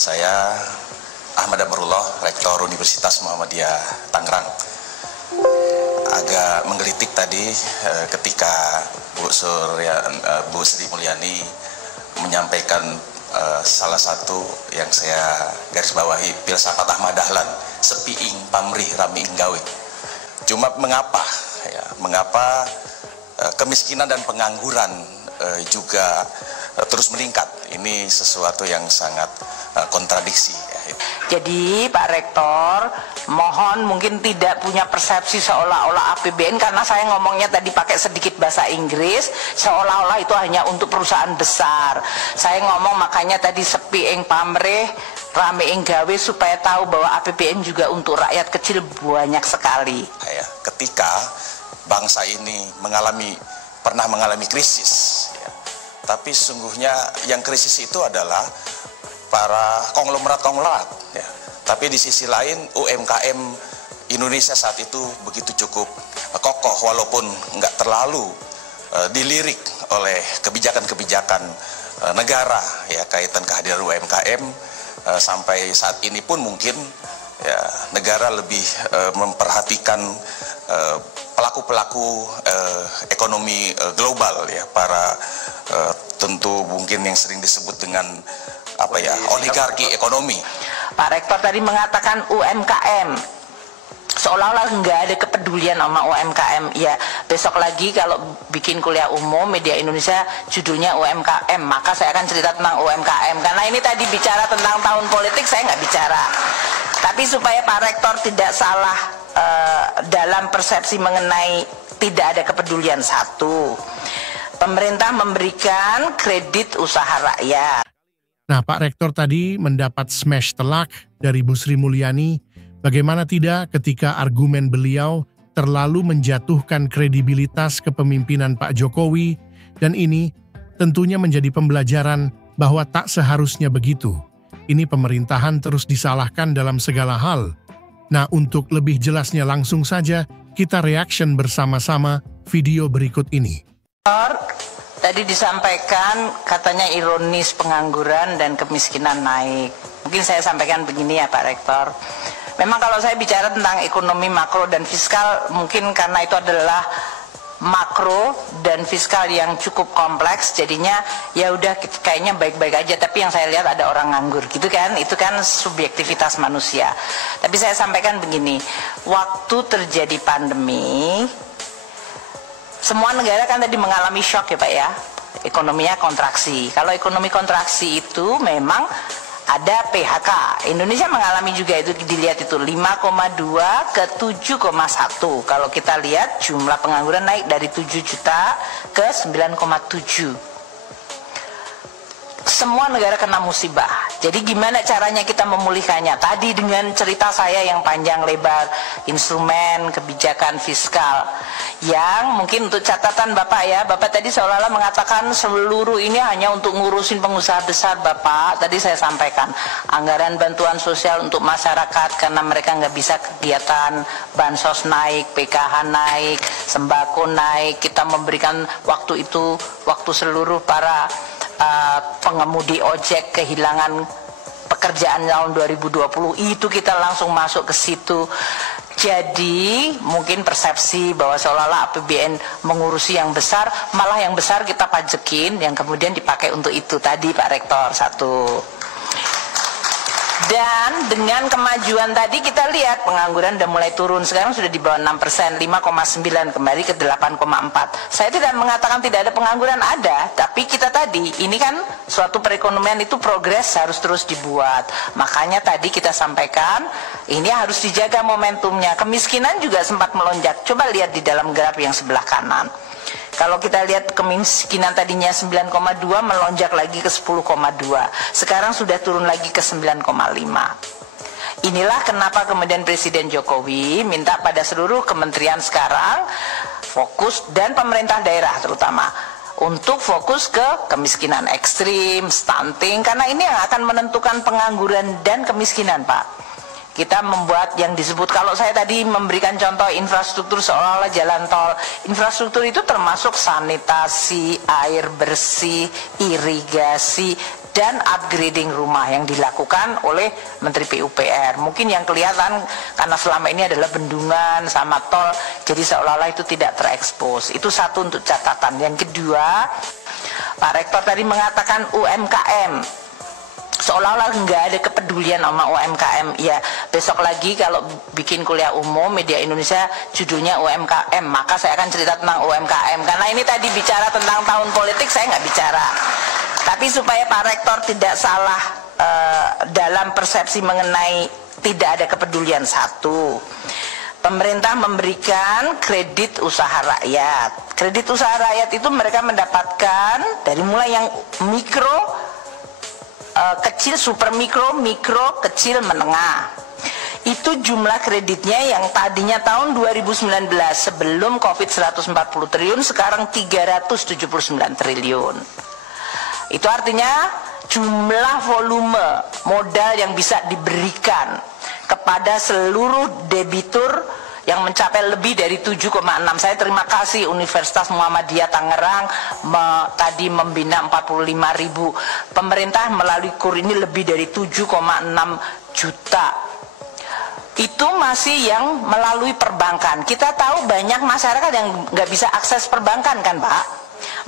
Saya Ahmad Amarullah, Rektor Universitas Muhammadiyah Tangerang. Agak menggelitik tadi ketika Bu Sri Mulyani menyampaikan salah satu yang saya garis bawahi, filsafat Ahmad Dahlan, sepi ing pamrih rami ing gawe. Cuma mengapa kemiskinan dan pengangguran juga terus meningkat? Ini sesuatu yang sangat kontradiksi. Jadi Pak Rektor, mohon mungkin tidak punya persepsi seolah-olah APBN, karena saya ngomongnya tadi pakai sedikit bahasa Inggris, seolah-olah itu hanya untuk perusahaan besar. Saya ngomong makanya tadi sepi ing pamrih, rame ing gawe, supaya tahu bahwa APBN juga untuk rakyat kecil banyak sekali. Ketika bangsa ini pernah mengalami krisis, tapi sesungguhnya yang krisis itu adalah para konglomerat, Tapi di sisi lain UMKM Indonesia saat itu begitu cukup kokoh, walaupun nggak terlalu dilirik oleh kebijakan-kebijakan negara kaitan kehadiran UMKM. Sampai saat ini pun mungkin negara lebih memperhatikan pelaku-pelaku ekonomi global, para tentu mungkin yang sering disebut dengan oligarki ekonomi. Pak Rektor tadi mengatakan UMKM, seolah-olah nggak ada kepedulian sama UMKM. Ya, besok lagi kalau bikin kuliah umum Media Indonesia judulnya UMKM, maka saya akan cerita tentang UMKM. Karena ini tadi bicara tentang tahun politik, saya nggak bicara. Tapi supaya Pak Rektor tidak salah dalam persepsi mengenai tidak ada kepedulian, satu, pemerintah memberikan kredit usaha rakyat. Nah, Pak Rektor tadi mendapat smash telak dari Bu Sri Mulyani. Bagaimana tidak ketika argumen beliau terlalu menjatuhkan kredibilitas kepemimpinan Pak Jokowi, dan ini tentunya menjadi pembelajaran bahwa tak seharusnya begitu. Ini pemerintahan terus disalahkan dalam segala hal. Nah, untuk lebih jelasnya langsung saja kita reaction bersama-sama video berikut ini. Tadi disampaikan katanya ironis pengangguran dan kemiskinan naik. Mungkin saya sampaikan begini ya Pak Rektor. Memang kalau saya bicara tentang ekonomi makro dan fiskal, mungkin karena itu adalah makro dan fiskal yang cukup kompleks, jadinya ya udah kayaknya baik-baik aja, tapi yang saya lihat ada orang nganggur gitu kan, itu kan subjektivitas manusia. Tapi saya sampaikan begini, waktu terjadi pandemi, semua negara kan tadi mengalami shock ya Pak ya, ekonominya kontraksi. Kalau ekonomi kontraksi itu memang ada PHK. Indonesia mengalami juga, itu dilihat itu 5,2 ke 7,1. Kalau kita lihat jumlah pengangguran naik dari 7 juta ke 9,7. Semua negara kena musibah. Jadi gimana caranya kita memulihkannya? Tadi dengan cerita saya yang panjang lebar, instrumen kebijakan fiskal, yang mungkin untuk catatan Bapak ya, Bapak tadi seolah-olah mengatakan seluruh ini hanya untuk ngurusin pengusaha besar. Bapak, tadi saya sampaikan, anggaran bantuan sosial untuk masyarakat karena mereka nggak bisa kegiatan, bansos naik, PKH naik, sembako naik, kita memberikan waktu itu, waktu seluruh para pengemudi ojek kehilangan pekerjaan tahun 2020, itu kita langsung masuk ke situ. Jadi mungkin persepsi bahwa seolah-olah APBN mengurusi yang besar, malah yang besar kita pajekin, yang kemudian dipakai untuk itu tadi Pak Rektor, satu. Dan dengan kemajuan tadi kita lihat pengangguran udah mulai turun, sekarang sudah di bawah 6%, 5,9 kembali ke 8,4. Saya tidak mengatakan tidak ada pengangguran, ada, tapi kita tadi ini kan suatu perekonomian itu progres harus terus dibuat. Makanya tadi kita sampaikan ini harus dijaga momentumnya. Kemiskinan juga sempat melonjak. Coba lihat di dalam graf yang sebelah kanan. Kalau kita lihat kemiskinan tadinya 9,2 melonjak lagi ke 10,2. Sekarang sudah turun lagi ke 9,5. Inilah kenapa kemudian Presiden Jokowi minta pada seluruh kementerian sekarang fokus, dan pemerintah daerah terutama, untuk fokus ke kemiskinan ekstrim, stunting, karena ini yang akan menentukan pengangguran dan kemiskinan Pak. Kita membuat yang disebut, kalau saya tadi memberikan contoh infrastruktur seolah-olah jalan tol, infrastruktur itu termasuk sanitasi, air bersih, irigasi, dan upgrading rumah yang dilakukan oleh Menteri PUPR. Mungkin yang kelihatan karena selama ini adalah bendungan sama tol, jadi seolah-olah itu tidak terekspos. Itu satu untuk catatan. Yang kedua, Pak Rektor tadi mengatakan UMKM, seolah-olah nggak ada kepedulian sama UMKM. Ya, besok lagi kalau bikin kuliah umum Media Indonesia judulnya UMKM, maka saya akan cerita tentang UMKM. Karena ini tadi bicara tentang tahun politik, saya nggak bicara. Tapi supaya Pak Rektor tidak salah dalam persepsi mengenai tidak ada kepedulian, satu, pemerintah memberikan kredit usaha rakyat. Kredit usaha rakyat itu mereka mendapatkan dari mulai yang mikro, kecil, super mikro, mikro, kecil, menengah. Itu jumlah kreditnya yang tadinya tahun 2019 sebelum COVID 140 triliun, sekarang 379 triliun. Itu artinya jumlah volume modal yang bisa diberikan kepada seluruh debitur yang mencapai lebih dari 7,6. Saya terima kasih Universitas Muhammadiyah Tangerang tadi membina 45.000. Pemerintah melalui KUR ini lebih dari 7,6 juta. Itu masih yang melalui perbankan. Kita tahu banyak masyarakat yang nggak bisa akses perbankan kan Pak.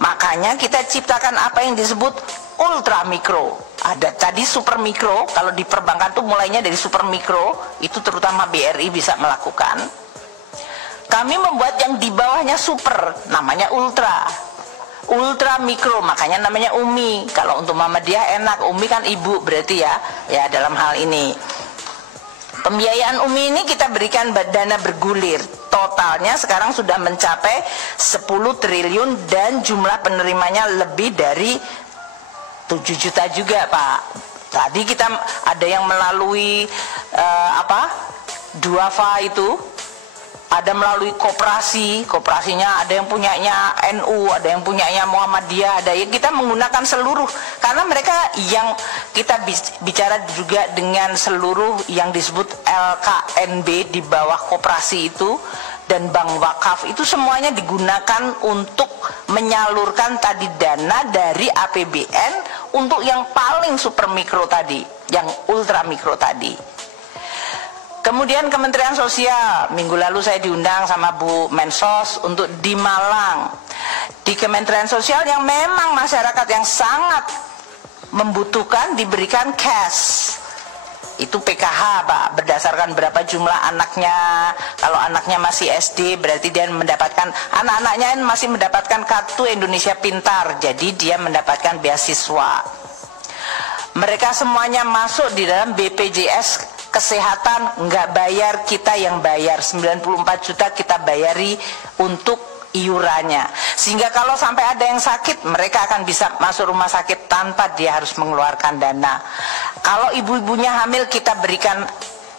Makanya kita ciptakan apa yang disebut ultra mikro. Ada tadi super mikro, kalau di perbankan tuh mulainya dari super mikro, itu terutama BRI bisa melakukan. Kami membuat yang di bawahnya super, namanya ultra. Ultra mikro, makanya namanya UMI. Kalau untuk Muhammadiyah enak, UMI kan ibu berarti ya dalam hal ini. Pembiayaan UMI ini kita berikan dana bergulir. Totalnya sekarang sudah mencapai 10 triliun dan jumlah penerimanya lebih dari 7 juta juga Pak. Tadi kita ada yang melalui Duafa itu, ada melalui koperasinya ada yang punyanya NU, ada yang punyanya Muhammadiyah, ada yang kita menggunakan seluruh, karena mereka yang kita bicara juga dengan seluruh yang disebut LKNB di bawah koperasi itu dan bank wakaf itu semuanya digunakan untuk menyalurkan tadi dana dari APBN untuk yang paling super mikro tadi, yang ultra mikro tadi. Kemudian Kementerian Sosial, minggu lalu saya diundang sama Bu Mensos untuk di Malang. Di Kementerian Sosial yang memang masyarakat yang sangat membutuhkan diberikan cash. Itu PKH Pak, berdasarkan berapa jumlah anaknya. Kalau anaknya masih SD berarti dia mendapatkan, anak-anaknya masih mendapatkan kartu Indonesia Pintar, jadi dia mendapatkan beasiswa. Mereka semuanya masuk di dalam BPJS Kesehatan, nggak bayar, kita yang bayar. 94 juta kita bayari untuk iurannya, sehingga kalau sampai ada yang sakit mereka akan bisa masuk rumah sakit tanpa dia harus mengeluarkan dana. Kalau ibu-ibunya hamil kita berikan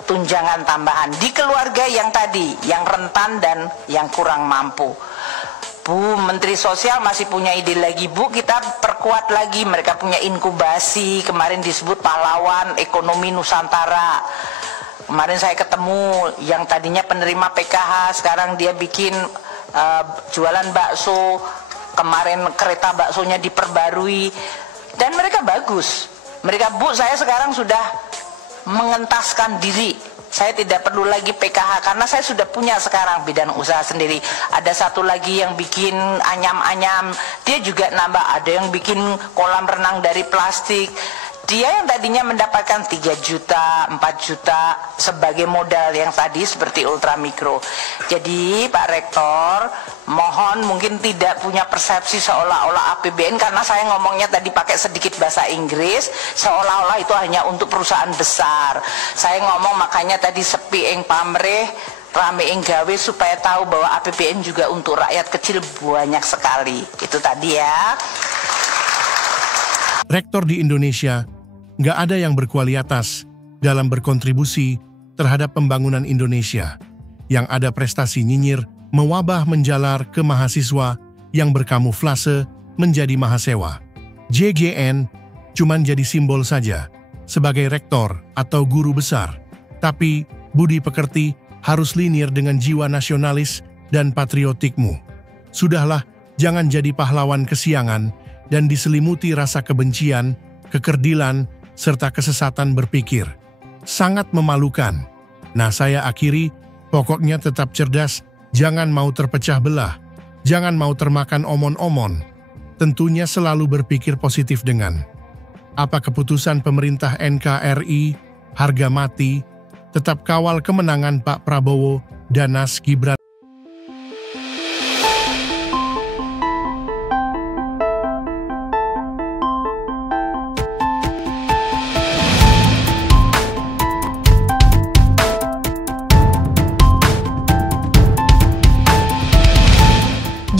tunjangan tambahan. Di keluarga yang tadi, yang rentan dan yang kurang mampu, Bu Menteri Sosial masih punya ide lagi Bu, kita perkuat lagi, mereka punya inkubasi, kemarin disebut pahlawan ekonomi Nusantara. Kemarin saya ketemu yang tadinya penerima PKH, sekarang dia bikin jualan bakso, kemarin kereta baksonya diperbarui, dan mereka bagus. Mereka, Bu, saya sekarang sudah mengentaskan diri, saya tidak perlu lagi PKH karena saya sudah punya sekarang bidang usaha sendiri. Ada satu lagi yang bikin anyam-anyam, dia juga nambah, ada yang bikin kolam renang dari plastik. Dia yang tadinya mendapatkan 3 juta, 4 juta sebagai modal yang tadi seperti ultra mikro. Jadi Pak Rektor, mohon mungkin tidak punya persepsi seolah-olah APBN, karena saya ngomongnya tadi pakai sedikit bahasa Inggris, seolah-olah itu hanya untuk perusahaan besar. Saya ngomong makanya tadi sepi ing pamrih, rame ing gawe, supaya tahu bahwa APBN juga untuk rakyat kecil banyak sekali. Itu tadi ya. Rektor di Indonesia nggak ada yang berkualitas dalam berkontribusi terhadap pembangunan Indonesia. Yang ada prestasi nyinyir mewabah menjalar ke mahasiswa yang berkamuflase menjadi mahasewa. JGN cuman jadi simbol saja sebagai rektor atau guru besar. Tapi budi pekerti harus linear dengan jiwa nasionalis dan patriotikmu. Sudahlah, jangan jadi pahlawan kesiangan dan diselimuti rasa kebencian kekerdilan, serta kesesatan berpikir. Sangat memalukan. Nah, saya akhiri, pokoknya tetap cerdas, jangan mau terpecah belah, jangan mau termakan omon-omon. Tentunya selalu berpikir positif dengan apa keputusan pemerintah NKRI, harga mati, tetap kawal kemenangan Pak Prabowo dan Mas Gibran.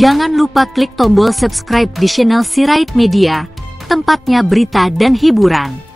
Jangan lupa klik tombol subscribe di channel Sirait Media, tempatnya berita dan hiburan.